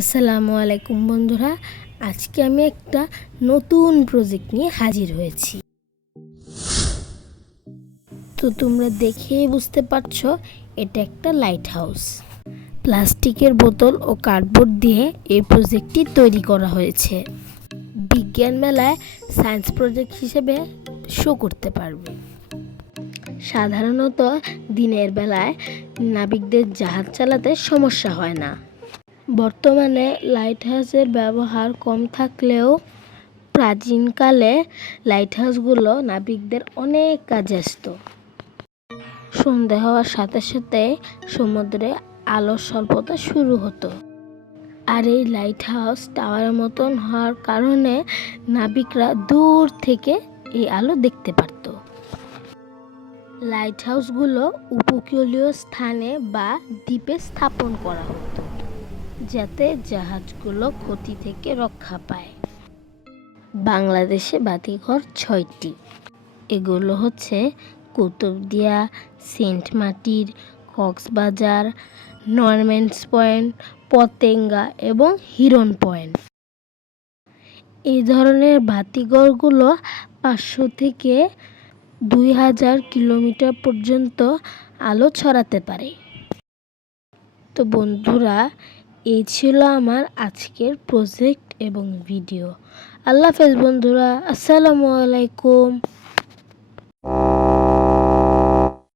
আসসালামু আলাইকুম বন্ধুরা, আজকে আমি একটা নতুন প্রজেক্ট নিয়ে হাজির হয়েছি। তো তোমরা দেখেই বুঝতে পারছো এটা একটা লাইট হাউস। প্লাস্টিকের বোতল ও কার্ডবোর্ড দিয়ে এই প্রজেক্টটি তৈরি করা হয়েছে। বিজ্ঞান মেলায় সায়েন্স প্রজেক্ট হিসেবে শো করতে পারবে। সাধারণত দিনের বেলায় নাবিকদের জাহাজ চালাতে সমস্যা হয় না। বর্তমানে লাইটহাউসের ব্যবহার কম থাকলেও প্রাচীনকালে লাইটহাউসগুলো নাবিকদের অনেক কাজে আসতো। সন্ধে হওয়ার সাথে সাথে সমুদ্রে আলোর স্বল্পতা শুরু হতো, আর এই লাইটহাউস টাওয়ারের মতন হওয়ার কারণে নাবিকরা দূর থেকে এই আলো দেখতে পারত। লাইটহাউসগুলো উপকূলীয় স্থানে বা দ্বীপে স্থাপন করা হতো, যাতে জাহাজগুলো ক্ষতি থেকে রক্ষা পায়। বাংলাদেশে বাতিঘর ৬টি। এগুলো হচ্ছে কুতুবদিয়া, সেন্ট মার্টিন, কক্সবাজার, নরম্যান্স পয়েন্ট, পতেঙ্গা এবং হিরন পয়েন্ট। এই ধরনের বাতিঘরগুলো ৫০০ থেকে ২০০০ কিলোমিটার পর্যন্ত আলো ছড়াতে পারে। তো বন্ধুরা, এই ছিল আমার আজকের প্রজেক্ট এবং ভিডিও। আল্লাহ হাফেজ বন্ধুরা, আসসালামু আলাইকুম।